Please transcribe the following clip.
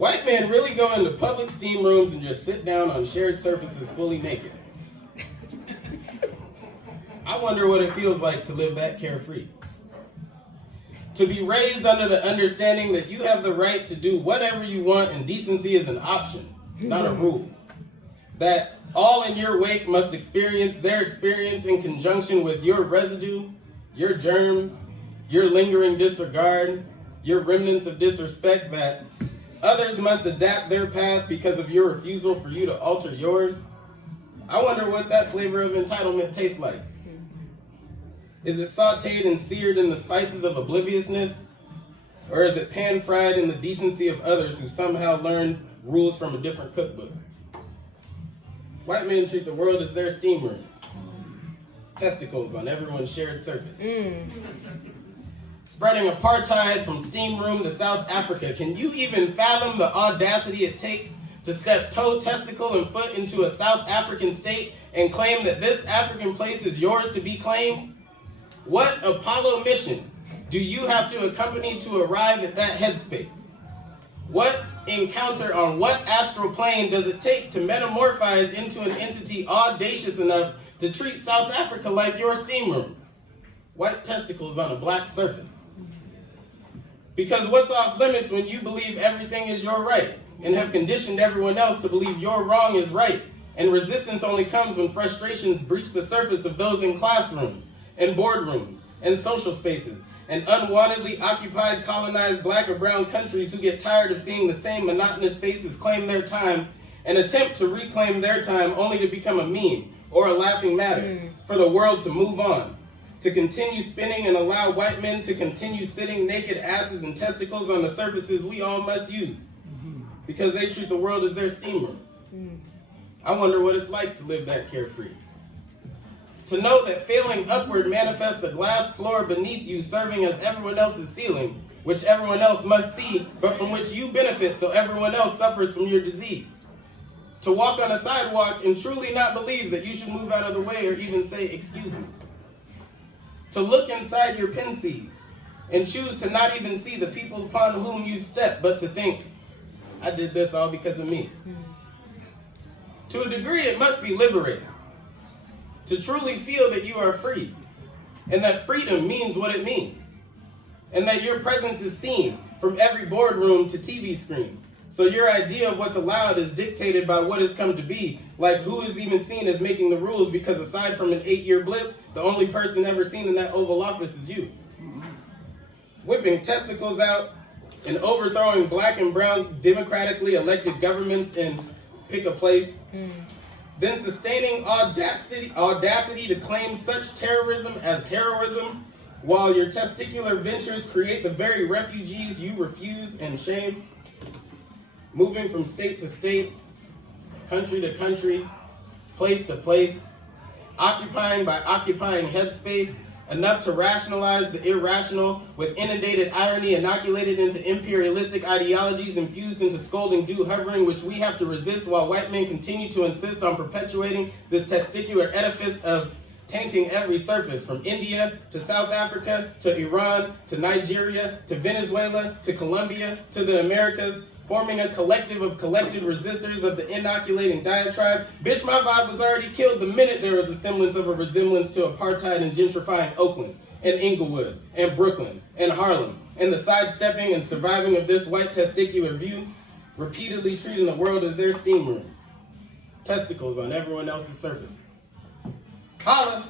White men really go into public steam rooms and just sit down on shared surfaces fully naked. I wonder what it feels like to live that carefree. To be raised under the understanding that you have the right to do whatever you want and decency is an option, not a rule. That all in your wake must experience their experience in conjunction with your residue, your germs, your lingering disregard, your remnants of disrespect, that others must adapt their path because of your refusal for you to alter yours. I wonder what that flavor of entitlement tastes like. Is it sauteed and seared in the spices of obliviousness? Or is it pan-fried in the decency of others who somehow learned rules from a different cookbook? White men treat the world as their steam rooms. Testicles on everyone's shared surface. Spreading apartheid from steam room to South Africa. Can you even fathom the audacity it takes to step toe, testicle, and foot into a South African state and claim that this African place is yours to be claimed? What Apollo mission do you have to accompany to arrive at that headspace? What encounter on what astral plane does it take to metamorphose into an entity audacious enough to treat South Africa like your steam room? White testicles on a black surface. Because what's off limits when you believe everything is your right and have conditioned everyone else to believe your wrong is right, and resistance only comes when frustrations breach the surface of those in classrooms and boardrooms and social spaces and unwantedly occupied, colonized black or brown countries who get tired of seeing the same monotonous faces claim their time and attempt to reclaim their time only to become a meme or a laughing matter for the world to move on, to continue spinning and allow white men to continue sitting naked asses and testicles on the surfaces we all must use because they treat the world as their steam room. I wonder what it's like to live that carefree. To know that failing upward manifests a glass floor beneath you serving as everyone else's ceiling, which everyone else must see, but from which you benefit so everyone else suffers from your disease. To walk on a sidewalk and truly not believe that you should move out of the way or even say, excuse me. To look inside your pensieve and choose to not even see the people upon whom you've stepped, but to think, I did this all because of me. To a degree, it must be liberating. To truly feel that you are free, and that freedom means what it means, and that your presence is seen from every boardroom to TV screen. So your idea of what's allowed is dictated by what has come to be, like who is even seen as making the rules, because aside from an 8-year blip, the only person ever seen in that Oval Office is you. Whipping testicles out and overthrowing black and brown democratically elected governments in pick a place. Then sustaining audacity to claim such terrorism as heroism, while your testicular ventures create the very refugees you refuse and shame. Moving from state to state, country to country, place to place, occupying by occupying headspace, enough to rationalize the irrational with inundated irony inoculated into imperialistic ideologies infused into scolding dew hovering, which we have to resist while white men continue to insist on perpetuating this testicular edifice of tainting every surface from India to South Africa to Iran to Nigeria to Venezuela to Colombia to the Americas, forming a collective of collected resistors of the inoculating diatribe. Bitch, my vibe was already killed the minute there was a semblance of a resemblance to apartheid and gentrifying Oakland and Inglewood and Brooklyn and Harlem, and the sidestepping and surviving of this white testicular view, repeatedly treating the world as their steam room. Testicles on everyone else's surfaces. Holla!